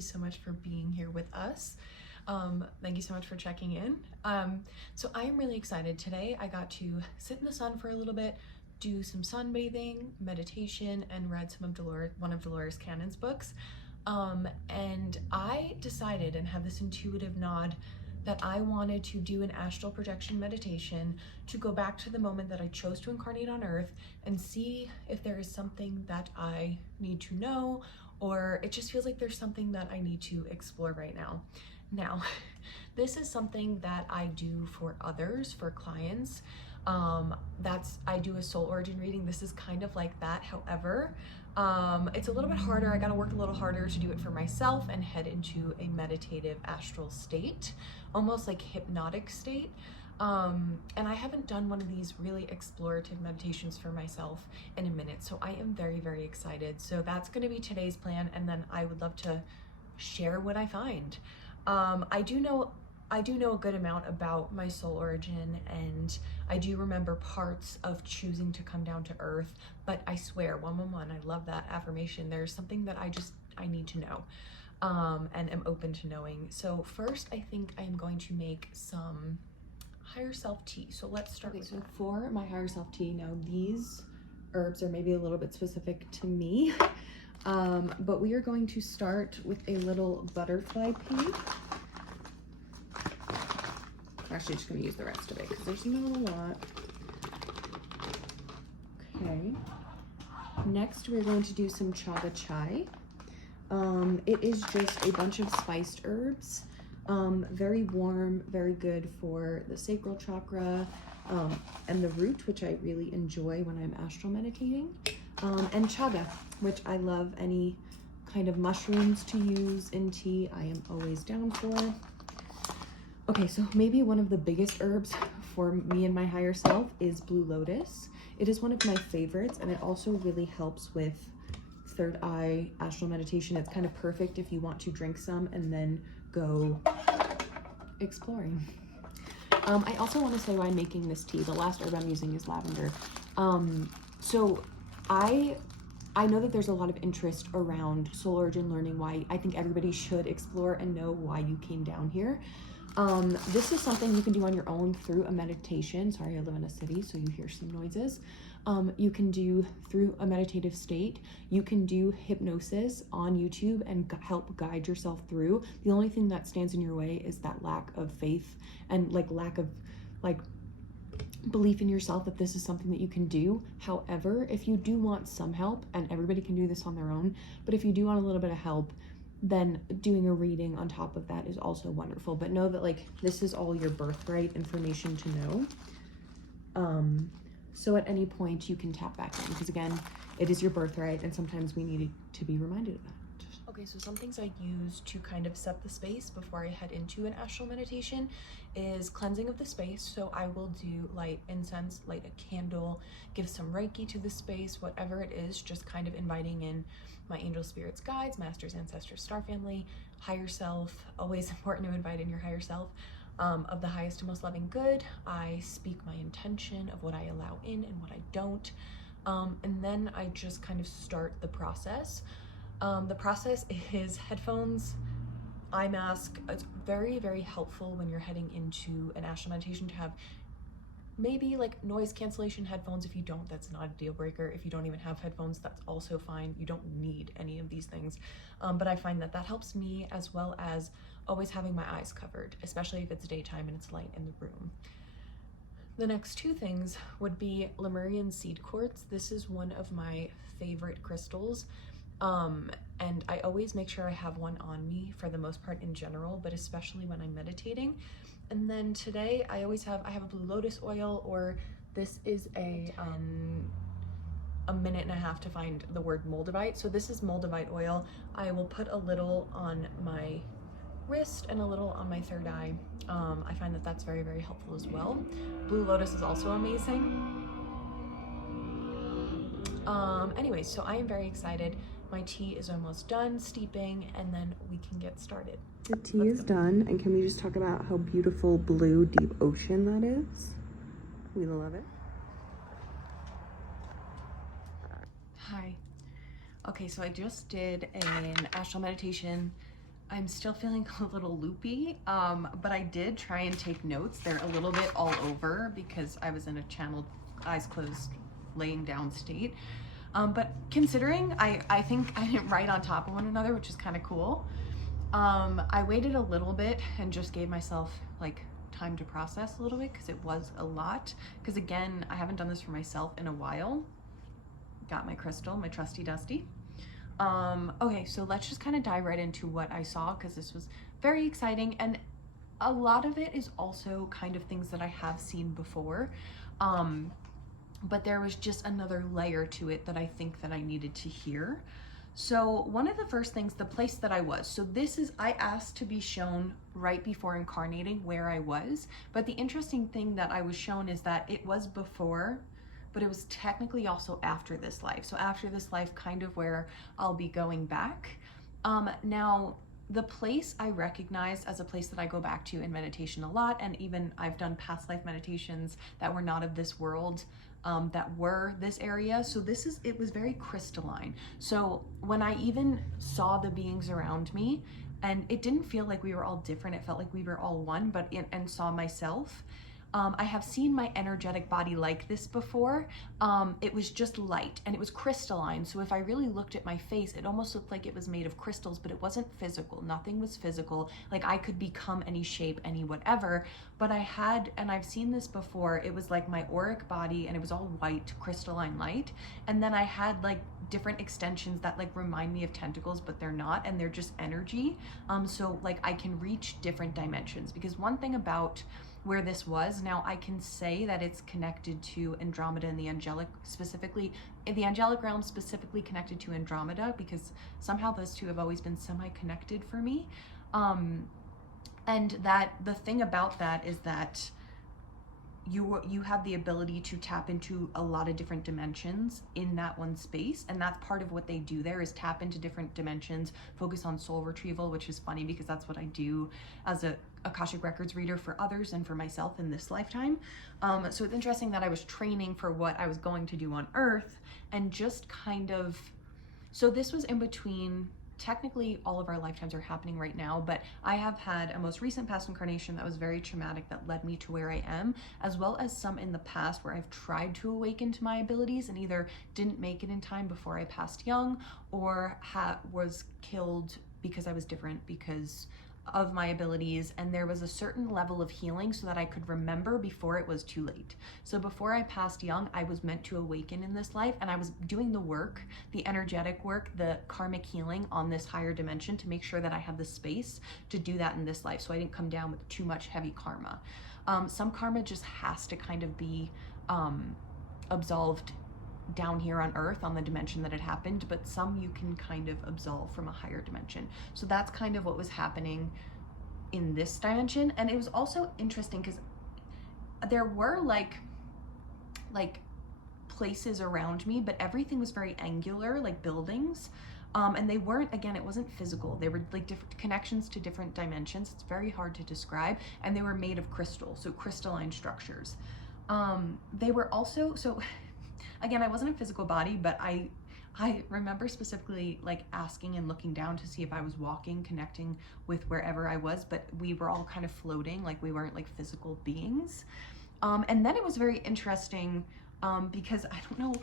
you so much for being here with us. Thank you so much for checking in. So I am really excited. Today I got to sit in the sun for a little bit, do some sunbathing, meditation, and read some of one of Dolores Cannon's books. And I decided and had this intuitive nod that I wanted to do an astral projection meditation to go back to the moment that I chose to incarnate on Earth and see if there is something that I need to know, or it just feels like there's something that I need to explore right now. Now, this is something that I do for others, for clients. I do a soul origin reading. This is kind of like that. However, it's a little bit harder. I got to work a little harder to do it for myself and head into a meditative astral state, almost like hypnotic state. And I haven't done one of these really explorative meditations for myself in a minute. So I am very, very excited. So that's going to be today's plan. And then I would love to share what I find. I do know a good amount about my soul origin, and I do remember parts of choosing to come down to Earth, but I swear, 111, I love that affirmation. There's something that I need to know, and am open to knowing. So first, I think I am going to make some higher self tea. So let's start with that. For my higher self tea, now these herbs are maybe a little bit specific to me, but we are going to start with a little butterfly pea. I'm actually just going to use the rest of it because there's not a lot. Okay. Next, we're going to do some chaga chai. It is just a bunch of spiced herbs. Very warm, very good for the sacral chakra, and the root, which I really enjoy when I'm astral meditating. And chaga, which I love any kind of mushrooms to use in tea. I am always down for. Okay, so maybe one of the biggest herbs for me and my higher self is blue lotus. It is one of my favorites, and it also really helps with third eye astral meditation. It's kind of perfect if you want to drink some and then go exploring. I also want to say why I'm making this tea. The last herb I'm using is lavender. So I know that there's a lot of interest around soul origin, learning why. I think everybody should explore and know why you came down here. This is something you can do on your own through a meditation. Sorry, I live in a city, so you hear some noises. You can do through a meditative state. You can do hypnosis on YouTube and help guide yourself through. The only thing that stands in your way is that lack of faith and lack of belief in yourself that this is something that you can do. However, if you do want some help, and everybody can do this on their own, but if you do want a little bit of help, then doing a reading on top of that is also wonderful. But know that this is all your birthright information to know. So at any point you can tap back in, because again, it is your birthright, and sometimes we need to be reminded of that. Okay, so some things I use to kind of set the space before I head into an astral meditation is cleansing of the space. So I will do light incense, light a candle, give some Reiki to the space, whatever it is, just kind of inviting in my angel spirits, guides, masters, ancestors, star family, higher self. Always important to invite in your higher self. Of the highest and most loving good, I speak my intention of what I allow in and what I don't. And then I just kind of start the process. The process is headphones, eye mask. It's very, very helpful when you're heading into an astral meditation to have maybe noise cancellation headphones. If you don't, that's not a deal breaker. If you don't even have headphones, that's also fine. You don't need any of these things. But I find that helps me, as well as always having my eyes covered, especially if it's daytime and it's light in the room. The next two things would be Lemurian seed quartz. This is one of my favorite crystals. And I always make sure I have one on me for the most part in general, but especially when I'm meditating. And then today I have a blue lotus oil, or this is a minute and a half to find the word moldavite. So this is moldavite oil. I will put a little on my wrist and a little on my third eye. I find that that's very, very helpful as well. Blue lotus is also amazing. Anyways, so I am very excited. My tea is almost done steeping, and then we can get started. The tea is done, and can we just talk about how beautiful blue deep ocean that is? We love it. Hi. Okay, so I just did an astral meditation I'm still feeling a little loopy, but I did try and take notes. They're a little bit all over because I was in a channeled, eyes closed, laying down state. But considering I think I didn't write on top of one another, which is kind of cool. I waited a little bit and just gave myself like time to process a little bit because it was a lot. Because again, I haven't done this for myself in a while. Got my crystal, my trusty dusty. Okay, so let's just kind of dive right into what I saw because this was very exciting, and a lot of it is also kind of things that I have seen before. But there was just another layer to it that I think that I needed to hear. So one of the first things, the place that I was, so this is, I asked to be shown right before incarnating where I was, but the interesting thing that I was shown is that it was before, but it was technically also after this life. So after this life, kind of where I'll be going back. Now, the place I recognize as a place that I go back to in meditation a lot, and even I've done past life meditations that were not of this world, that were this area. So it was very crystalline. So when I even saw the beings around me, and it didn't feel like we were all different, it felt like we were all one, and saw myself. I have seen my energetic body like this before. It was just light and it was crystalline. So if I really looked at my face, it almost looked like it was made of crystals, but it wasn't physical. Nothing was physical. Like I could become any shape, any whatever. But I've seen this before, it was like my auric body and it was all white, crystalline light. And then I had like different extensions that like remind me of tentacles, but they're not, and they're just energy. So like I can reach different dimensions, because one thing about where this was, now I can say that it's connected to Andromeda and the angelic, specifically the angelic realm, specifically connected to Andromeda, because somehow those two have always been semi-connected for me. And that the thing about that is that you have the ability to tap into a lot of different dimensions in that one space, and that's part of what they do there, is tap into different dimensions, focus on soul retrieval, which is funny because that's what I do as a Akashic Records reader for others and for myself in this lifetime. So it's interesting that I was training for what I was going to do on Earth, and just kind of, so this was in between. Technically all of our lifetimes are happening right now, but I have had a most recent past incarnation that was very traumatic that led me to where I am, as well as some in the past where I've tried to awaken to my abilities and either didn't make it in time before I passed young, or was killed because I was different because of my abilities, and there was a certain level of healing so that I could remember before it was too late. So before I passed young, I was meant to awaken in this life, and I was doing the work, the energetic work, the karmic healing on this higher dimension to make sure that I had the space to do that in this life, so I didn't come down with too much heavy karma. Some karma just has to kind of be absolved down here on Earth on the dimension that it happened, but some you can kind of absolve from a higher dimension. So that's kind of what was happening in this dimension. And it was also interesting because there were like places around me, but everything was very angular, like buildings. And they weren't, again, it wasn't physical. They were like different connections to different dimensions. It's very hard to describe. And they were made of crystal, so crystalline structures. They were also, so again, I wasn't a physical body, but I remember specifically like asking and looking down to see if I was walking, connecting with wherever I was, but we were all kind of floating, like we weren't like physical beings. And then it was very interesting because I don't know,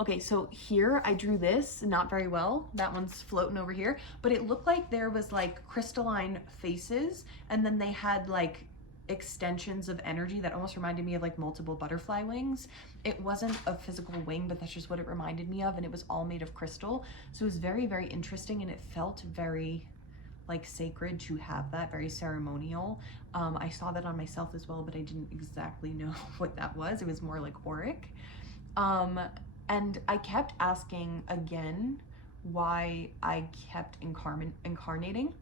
okay, so here I drew this, not very well, that one's floating over here, but it looked like there was like crystalline faces, and then they had like extensions of energy that almost reminded me of like multiple butterfly wings. It wasn't a physical wing, but that's just what it reminded me of, and it was all made of crystal. So it was very, very interesting, and it felt very like sacred to have that, very ceremonial. I saw that on myself as well, but I didn't exactly know what that was. It was more like auric. And I kept asking again why I kept incarnating,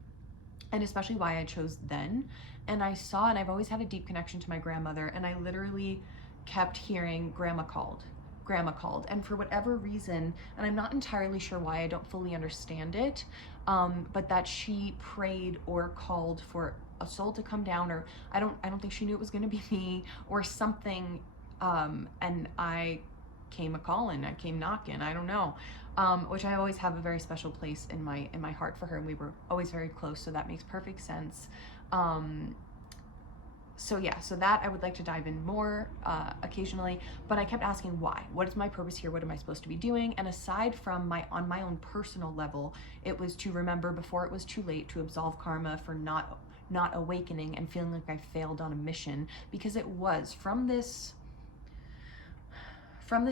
and especially why I chose then. And I saw, and I've always had a deep connection to my grandmother, and I literally kept hearing grandma called, grandma called. And for whatever reason, and I'm not entirely sure why, I don't fully understand it, but that she prayed or called for a soul to come down, or I don't think she knew it was going to be me or something. And I came a calling, I came knocking, I don't know. Which I always have a very special place in my heart for her, and we were always very close, so that makes perfect sense. So yeah, so that I would like to dive in more occasionally, but I kept asking why. What is my purpose here? What am I supposed to be doing? And aside from on my own personal level, it was to remember before it was too late, to absolve karma for not awakening and feeling like I failed on a mission, because it was from this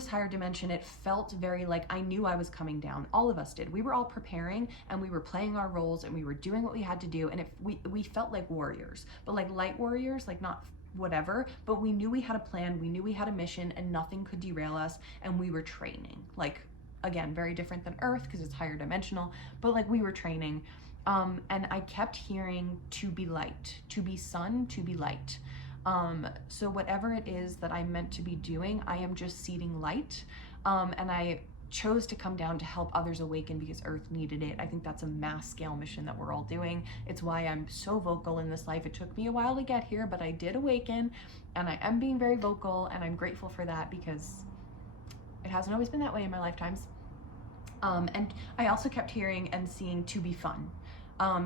higher dimension. It felt very like I knew I was coming down. All of us did. We were all preparing, and we were playing our roles, and we were doing what we had to do, and we felt like warriors, but like light warriors, like not whatever, but we knew we had a plan, we knew we had a mission, and nothing could derail us, and we were training. Like, again, very different than Earth because it's higher dimensional, but like we were training. And I kept hearing to be light, to be sun, to be light. So whatever it is that I'm meant to be doing, I am just seeding light. And I chose to come down to help others awaken because Earth needed it. I think that's a mass scale mission that we're all doing. It's why I'm so vocal in this life. It took me a while to get here, but I did awaken, and I am being very vocal, and I'm grateful for that because it hasn't always been that way in my lifetimes. And I also kept hearing and seeing to be fun.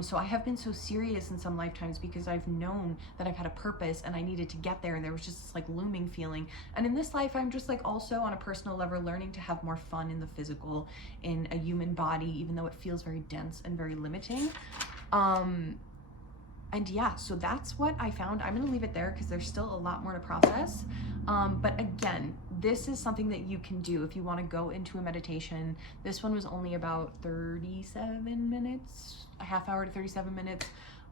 So I have been so serious in some lifetimes because I've known that I've had a purpose and I needed to get there, and there was just this like looming feeling. And in this life, I'm just like also on a personal level learning to have more fun in the physical, in a human body, even though it feels very dense and very limiting. And yeah, so that's what I found. I'm gonna leave it there because there's still a lot more to process. But again, this is something that you can do if you wanna go into a meditation. This one was only about 37 minutes, a half hour to 37 minutes.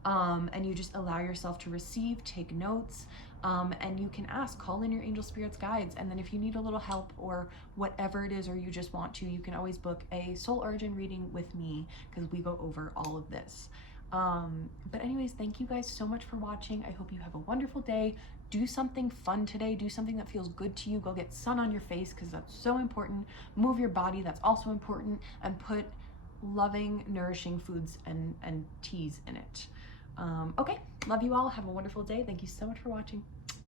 And you just allow yourself to receive, take notes, and you can ask, call in your angel spirits, guides. And then if you need a little help or whatever it is, or you just want to, you can always book a soul origin reading with me because we go over all of this. But anyways, thank you guys so much for watching. I hope you have a wonderful day. Do something fun today. Do something that feels good to you. Go get sun on your face because that's so important. Move your body, that's also important. And put loving, nourishing foods and teas in it. Okay, love you all. Have a wonderful day. Thank you so much for watching.